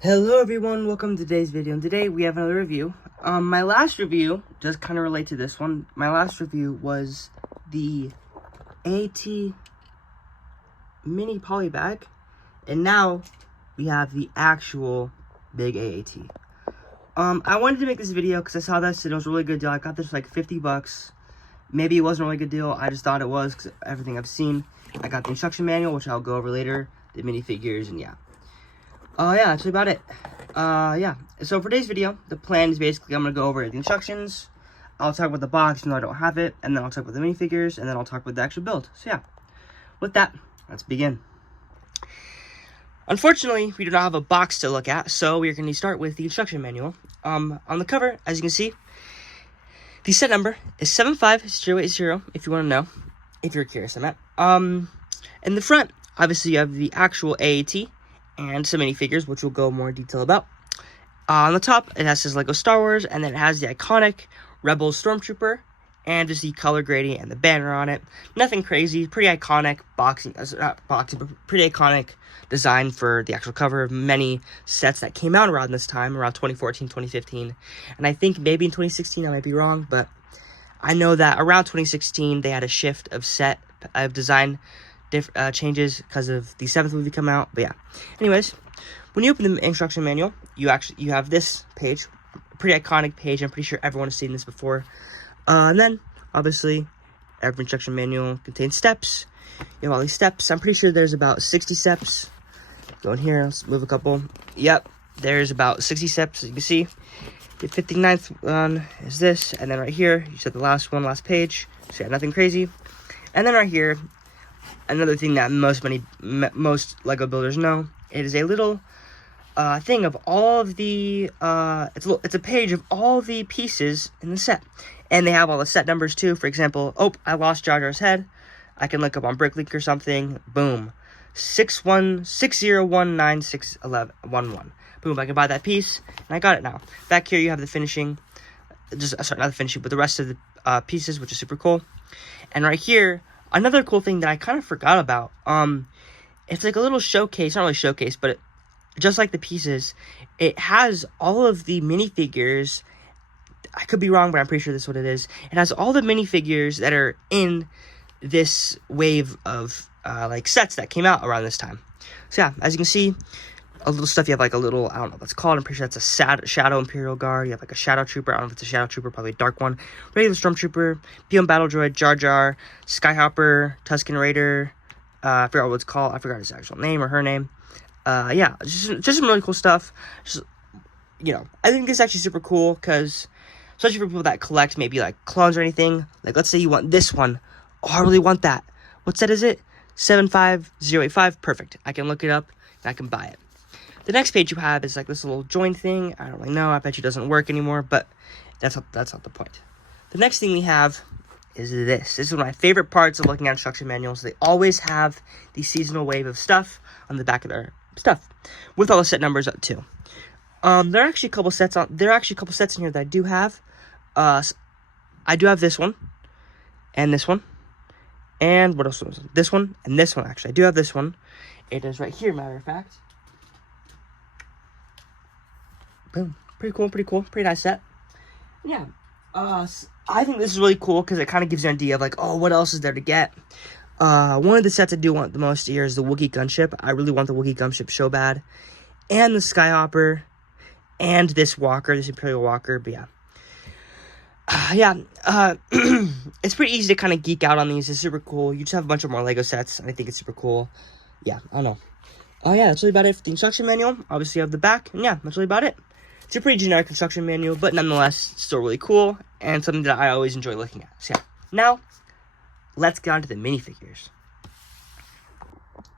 Hello everyone, welcome to today's video, and today we have another review. My last review does kind of relate to this one. My last review was the AAT mini poly bag, and now we have the actual big AAT. I wanted to make this video because I saw this and it was a really good deal. I got this for like 50 bucks. Maybe it wasn't a really good deal, I just thought it was because everything I've seen. I got the instruction manual, which I'll go over later, the minifigures, and yeah. Yeah, that's about it. Yeah. So for today's video, the plan is basically I'm going to go over the instructions. I'll talk about the box, even though I don't have it. And then I'll talk about the minifigures. And then I'll talk about the actual build. So yeah. With that, let's begin. Unfortunately, we do not have a box to look at. So we're going to start with the instruction manual. On the cover, as you can see, the set number is 75080, if you want to know. If you're curious on that. In the front, obviously you have the actual AAT. And some minifigures, which we'll go more detail about. On the top, it has Lego Star Wars, and then it has the iconic Rebels Stormtrooper, and just the color gradient and the banner on it. Nothing crazy, pretty iconic but pretty iconic design for the actual cover of many sets that came out around this time, around 2014, 2015. And I think maybe in 2016, I might be wrong, but I know that around 2016, they had a shift of design changes because of the 7th movie come out. But yeah, anyways, when you open the instruction manual, you have this page, a pretty iconic page. I'm pretty sure everyone has seen this before. And then obviously every instruction manual contains steps. You have all these steps. I'm pretty sure there's about 60 steps. Go in here, let's move a couple. Yep, there's about 60 steps, as you can see. The 59th one is this, and then right here you said the last page, so yeah, nothing crazy. And then right here, another thing that most Lego builders know, it is a little thing of all of the it's a page of all the pieces in the set, and they have all the set numbers too. For example, I lost Jar Jar's head. I can look up on Bricklink or something. Boom, 6160196111. Boom, I can buy that piece, and I got it now. Back here you have the finishing, not the finishing, but the rest of the pieces, which is super cool. And right here, another cool thing that I kind of forgot about, it's like a little showcase, not really showcase, but just like the pieces, it has all of the minifigures. I could be wrong, but I'm pretty sure this is what it is. It has all the minifigures that are in this wave of like sets that came out around this time. So yeah, as you can see, a little stuff, you have like a little, I don't know what that's called, I'm pretty sure that's a Shadow Imperial Guard. You have like a Shadow Trooper, I don't know if it's a Shadow Trooper, probably a dark one. Regular Stormtrooper, B1 Battle Droid, Jar Jar, Skyhopper, Tusken Raider, I forgot what it's called, I forgot his actual name or her name. Yeah, just some really cool stuff. Just, you know, I think this is actually super cool, because, especially for people that collect maybe like clones or anything, like let's say you want this one, oh, I really want that. What set is it? 75085, perfect. I can look it up, and I can buy it. The next page you have is like this little join thing. I don't really know. I bet you it doesn't work anymore, but that's not the point. The next thing we have is this. This is one of my favorite parts of looking at instruction manuals. They always have the seasonal wave of stuff on the back of their stuff with all the set numbers up too. There are actually a couple sets in here that I do have. I do have this one and this one. And what else was it? This one and this one, actually. I do have this one. It is right here, matter of fact. Boom. Pretty cool. Pretty nice set. Yeah. I think this is really cool because it kind of gives you an idea of like, oh, what else is there to get? One of the sets I do want the most here is the Wookiee gunship. I really want the Wookiee gunship so bad. And the Skyhopper. And this walker, this Imperial walker. But yeah. It's pretty easy to kind of geek out on these. It's super cool. You just have a bunch of more Lego sets, and I think it's super cool. Yeah, I don't know. Oh yeah, that's really about it for the instruction manual. Obviously you have the back, and yeah, that's really about it. It's a pretty generic instruction manual, but nonetheless, still really cool, and something that I always enjoy looking at. So yeah, now, let's get on to the minifigures.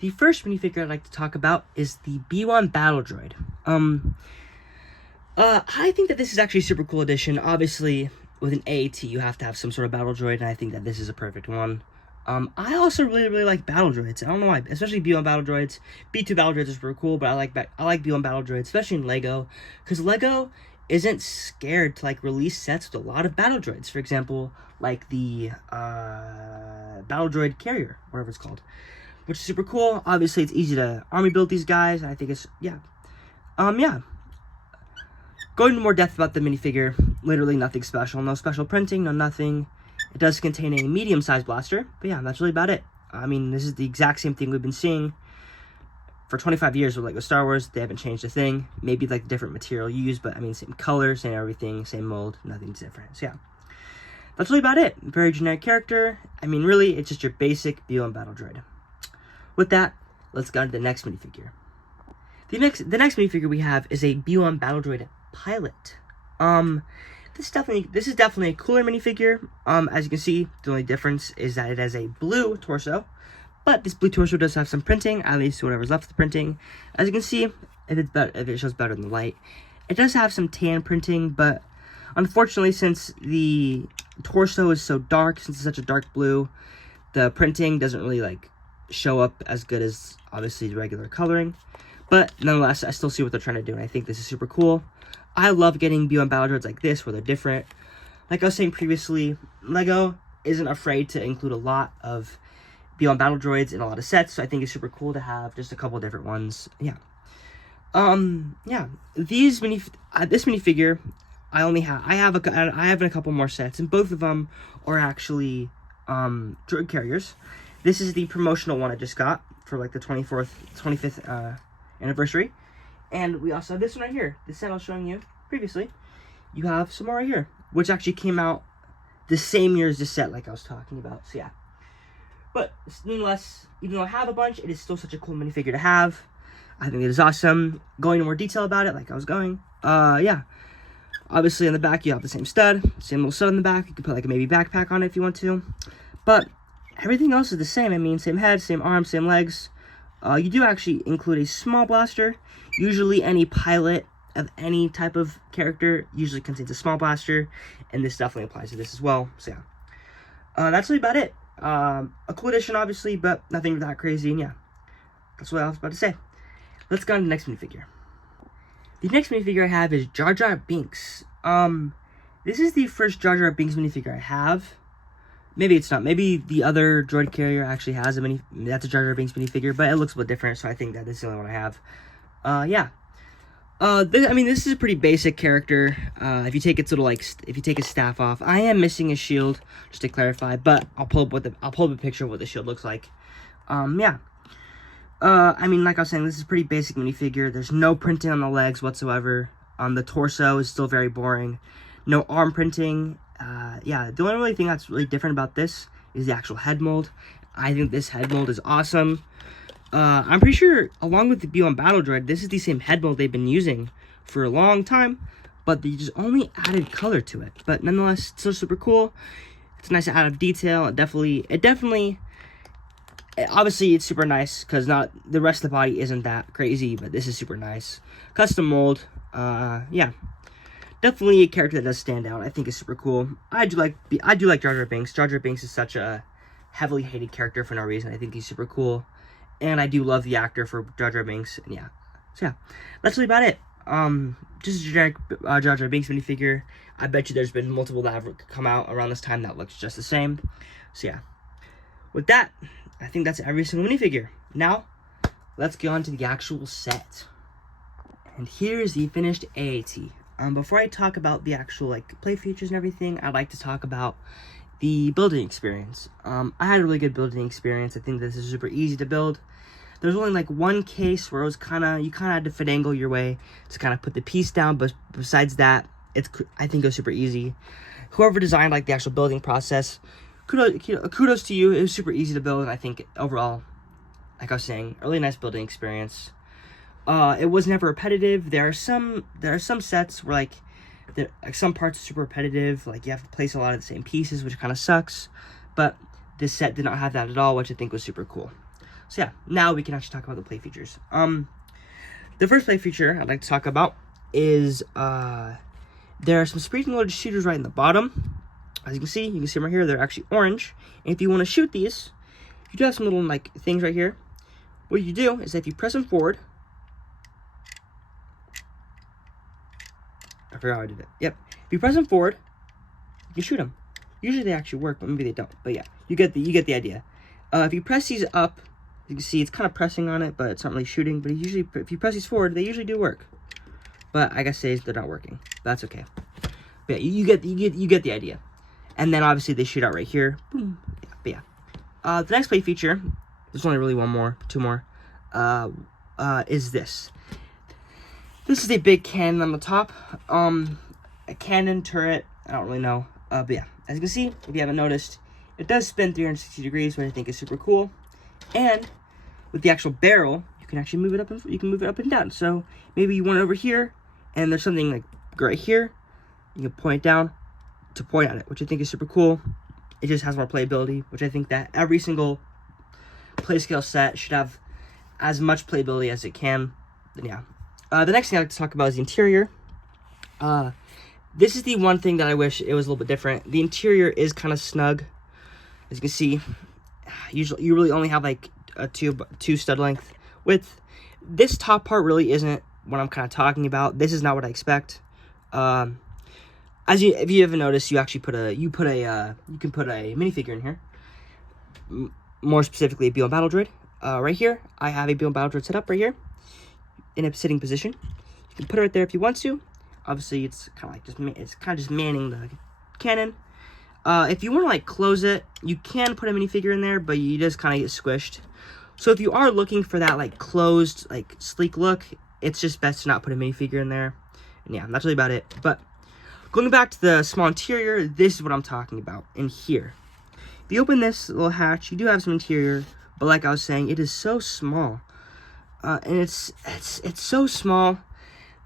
The first minifigure I'd like to talk about is the B1 Battle Droid. I think that this is actually a super cool addition. Obviously, with an AAT, you have to have some sort of battle droid, and I think that this is a perfect one. I also really like battle droids. I don't know why, especially B1 battle droids. B2 battle droids is pretty cool, but I like B1 battle droids, especially in Lego, because Lego isn't scared to like release sets with a lot of battle droids. For example, like the battle droid carrier, whatever it's called, which is super cool. Obviously, it's easy to army build these guys. I think it's Yeah. Going into more depth about the minifigure, literally nothing special. No special printing, no nothing. It does contain a medium-sized blaster, but yeah, that's really about it. I mean, this is the exact same thing we've been seeing for 25 years with, like, with Star Wars. They haven't changed a thing. Maybe, like, different material used, but, I mean, same color, same everything, same mold, nothing's different. So, yeah. That's really about it. Very generic character. I mean, really, it's just your basic BOM battle droid. With that, let's go on to the next minifigure. The next minifigure we have is a BOM battle droid pilot. This is definitely a cooler minifigure. As you can see, the only difference is that it has a blue torso, but this blue torso does have some printing, at least whatever's left of the printing. As you can see, if it shows better in the light, it does have some tan printing, but unfortunately, since the torso is so dark, since it's such a dark blue, the printing doesn't really like show up as good as obviously the regular coloring. But nonetheless, I still see what they're trying to do, and I think this is super cool. I love getting BOM battle droids like this, where they're different. Like I was saying previously, LEGO isn't afraid to include a lot of BOM battle droids in a lot of sets, so I think it's super cool to have just a couple different ones. Yeah. Yeah. This minifigure, I have in a couple more sets, and both of them are actually droid carriers. This is the promotional one I just got for like the 25th anniversary. And we also have this one right here. This set I was showing you previously. You have some more right here, which actually came out the same year as this set like I was talking about. So yeah. But nonetheless, even though I have a bunch, it is still such a cool minifigure to have. I think it is awesome. Going into more detail about it, like I was going. Yeah. Obviously on the back you have the same stud, same little stud on the back. You can put like a maybe backpack on it if you want to. But everything else is the same. I mean, same head, same arms, same legs. You do actually include a small blaster. Usually any pilot of any type of character usually contains a small blaster, and this definitely applies to this as well. So yeah, that's really about it. A cool addition, obviously, but nothing that crazy, and yeah, that's what I was about to say. Let's go on to the next minifigure. The next minifigure I have is Jar Jar Binks. This is the first Jar Jar Binks minifigure I have. Maybe it's not. Maybe the other droid carrier actually has that's a Jar Jar Binks minifigure, but it looks a bit different, so I think that this is the only one I have. Yeah. This is a pretty basic character. If you take its little, like, if you take his staff off, I am missing his shield, just to clarify, but I'll pull up a picture of what the shield looks like. Yeah. Like I was saying, this is a pretty basic minifigure. There's no printing on the legs whatsoever. The torso is still very boring. No arm printing. Yeah, the only thing that's really different about this is the actual head mold. I think this head mold is awesome. I'm pretty sure, along with the BOM battle droid, this is the same head mold they've been using for a long time, but they just only added color to it. But nonetheless, it's still super cool. It's a nice add of detail. Obviously, it's super nice because not the rest of the body isn't that crazy, but this is super nice. Custom mold. Yeah, definitely a character that does stand out. I think is super cool. I do like Jar Jar Binks. Jar Jar Binks is such a heavily hated character for no reason. I think he's super cool. And I do love the actor for Jar Jar Binks, and yeah. So yeah, that's really about it. Just a generic Jar Jar Binks minifigure. I bet you there's been multiple that have come out around this time that looks just the same. So yeah. With that, I think that's every single minifigure. Now, let's get on to the actual set. And here's the finished AAT. Before I talk about the actual like play features and everything, I'd like to talk about the building experience. I had a really good building experience. I think this is super easy to build. There's only like one case where you kind of had to finagle your way to kind of put the piece down, but besides that, I think it was super easy. Whoever designed like the actual building process, kudos to you. It was super easy to build, and I think overall, like I was saying, a really nice building experience. It was never repetitive. There are some sets where some parts are super repetitive, like you have to place a lot of the same pieces, which kind of sucks, but this set did not have that at all, which I think was super cool. So yeah, now we can actually talk about the play features. The first play feature I'd like to talk about is there are some spring-loaded shooters right in the bottom. As you can see them right here, they're actually orange, and if you want to shoot these, you do have some little like things right here. What you do is that if you press them forward, I forgot how I did it. Yep. If you press them forward, you can shoot them. Usually they actually work, but maybe they don't. But yeah, you get the idea. If you press these up, you can see it's kind of pressing on it, but it's not really shooting. But if you press these forward, they usually do work. but I gotta say they're not working. That's okay. But yeah, you get the idea. And then obviously they shoot out right here. Boom. Yeah, but yeah. The next play feature, there's only really two more, is this. This is a big cannon on the top. A cannon turret. I don't really know. But yeah, as you can see, if you haven't noticed, it does spin 360 degrees, which I think is super cool. And with the actual barrel, you can actually move it up and down. So maybe you want it over here, and there's something like right here. You can point down to point at it, which I think is super cool. It just has more playability, which I think that every single play scale set should have as much playability as it can. Then yeah. The next thing I'd like to talk about is the interior. This is the one thing that I wish it was a little bit different. The interior is kind of snug. As you can see, usually you really only have like a two stud length width. This top part really isn't what I'm kind of talking about. This is not what I expect. If you haven't noticed, you actually you can put a minifigure in here. More specifically, a B1 Battle Droid. Right here, I have a B1 Battle Droid set up right here in a sitting position. You can put it right there if you want to. Obviously, it's kind of just manning the cannon. If you want to like close it, you can put a minifigure in there, but you just kind of get squished. So if you are looking for that like closed, like sleek look, it's just best to not put a minifigure in there. And yeah, that's really about it. But going back to the small interior, this is what I'm talking about in here. If you open this little hatch, you do have some interior, but like I was saying, it is so small, and it's so small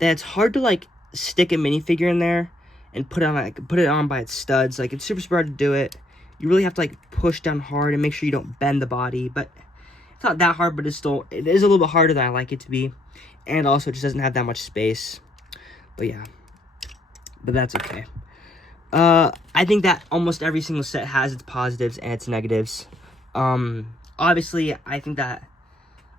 that it's hard to like stick a minifigure in there and put it on by its studs. Like it's super hard to do it. You really have to like push down hard and make sure you don't bend the body. But it's not that hard, but it is a little bit harder than I like it to be, and also it just doesn't have that much space. But yeah, but that's okay. I think that almost every single set has its positives and its negatives. Obviously, I think that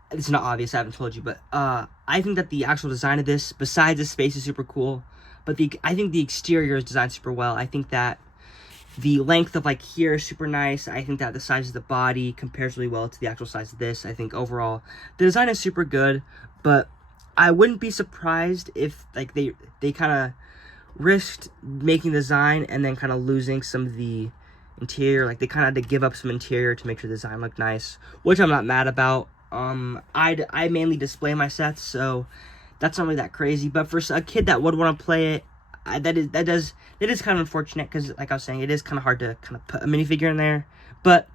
it's not obvious, I haven't told you, but I think that the actual design of this, besides the space, is super cool. But I think the exterior is designed super well. I think that the length of like here is super nice. I think that the size of the body compares really well to the actual size of this. I think overall the design is super good, but I wouldn't be surprised if like they kind of risked making the design and then kind of losing some of the interior. Like they kind of had to give up some interior to make sure the design looked nice, which I'm not mad about. I mainly display my sets, so that's not really that crazy. But for a kid that would want to play it, that is kind of unfortunate, because like I was saying, it is kind of hard to kind of put a minifigure in there. But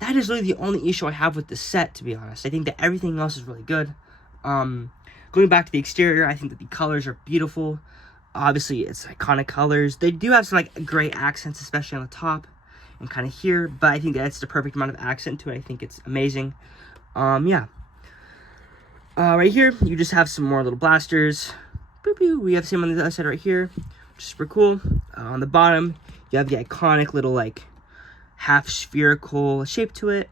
that is really the only issue I have with the set, to be honest. I think that everything else is really good. Going back to the exterior, I think that the colors are beautiful. Obviously, it's iconic colors. They do have some like gray accents, especially on the top and kind of here, but I think that's the perfect amount of accent to it. I think it's amazing. Yeah. Right here, you just have some more little blasters. Boop, boop. We have the same on the other side right here, which is super cool. On the bottom, you have the iconic little like half spherical shape to it.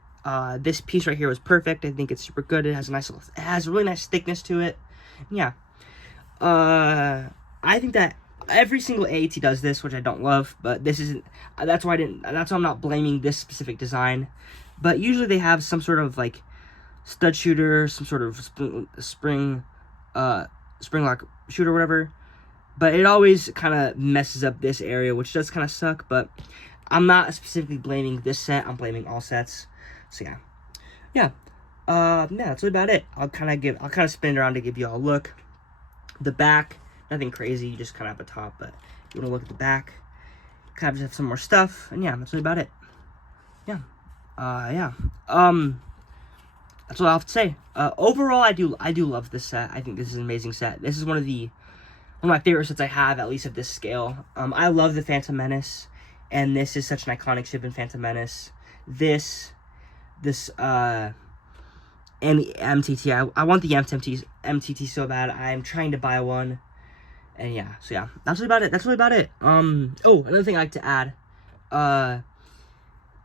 This piece right here was perfect. I think it's super good. It has a really nice thickness to it. Yeah. I think that every single AAT does this, which I don't love, but this isn't. That's why I'm not blaming this specific design. But usually they have some sort of like stud shooter, some sort of spring lock shooter, or whatever. But it always kind of messes up this area, which does kind of suck. But I'm not specifically blaming this set. I'm blaming all sets. So yeah. Yeah, that's really about it. I'll kind of spin it around to give you all a look. The back, nothing crazy, you just kind of have a top, but if you want to look at the back, kind of just have some more stuff, and yeah, that's really about it. Yeah, that's all I have to say. Overall, I do love this set. I think this is an amazing set. This is one of my favorite sets I have, at least at this scale. I love the Phantom Menace, and this is such an iconic ship in Phantom Menace. This and the MTT. I want the MTT so bad. I'm trying to buy one. And yeah, so yeah, that's really about it. Oh, another thing I like to add.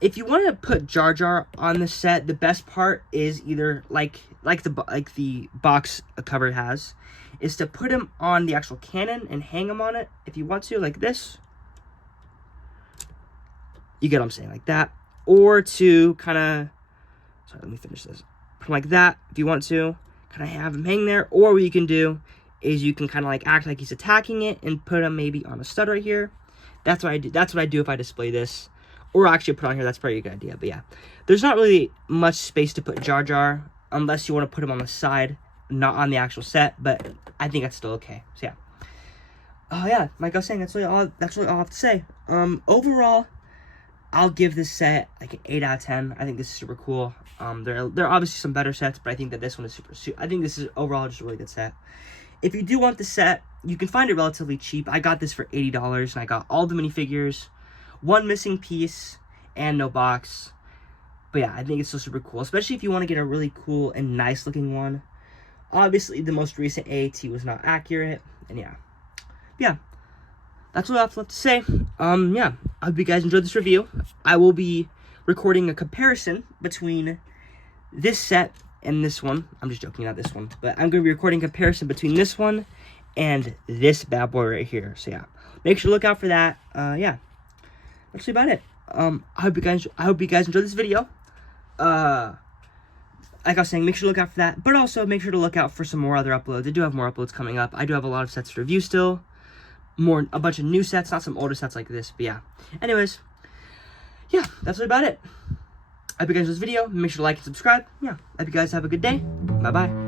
If you want to put Jar Jar on the set, the best part is either like the box cover has, is to put him on the actual cannon and hang him on it if you want to, like this. You get what I'm saying, like that. Or to kind of, sorry, let me finish this. Like that, if you want to, kind of have him hang there. Or what you can do is you can kind of like act like he's attacking it and put him maybe on a stud right here. That's what I do. That's what I do if I display this. Or actually put on here. That's probably a good idea. But yeah, there's not really much space to put Jar Jar unless you want to put him on the side, not on the actual set. But I think that's still okay. So yeah. Oh yeah, like I was saying, that's really all I have to say. Overall, I'll give this set like an 8 out of 10. I think this is super cool. There are obviously some better sets, but I think that this one is I think this is overall just a really good set. If you do want the set, you can find it relatively cheap. I got this for $80, and I got all the minifigures, one missing piece, and no box. But yeah, I think it's still super cool, especially if you want to get a really cool and nice looking one. Obviously, the most recent AAT was not accurate, and yeah, that's what I have left to say. Yeah, I hope you guys enjoyed this review. I will be recording a comparison between this set and this one. I'm just joking, not this one, but I'm going to be recording a comparison between this one and this bad boy right here. So yeah, make sure to look out for that. Yeah, that's about it. I hope you guys enjoyed this video. Like I was saying, make sure to look out for that, but also make sure to look out for some more other uploads. I do have more uploads coming up. I do have a lot of sets to review still. A bunch of new sets, not some older sets like this, but yeah. Anyways, yeah, that's really about it. I hope you guys enjoyed this video. Make sure to like and subscribe. Yeah, I hope you guys have a good day. Bye-bye.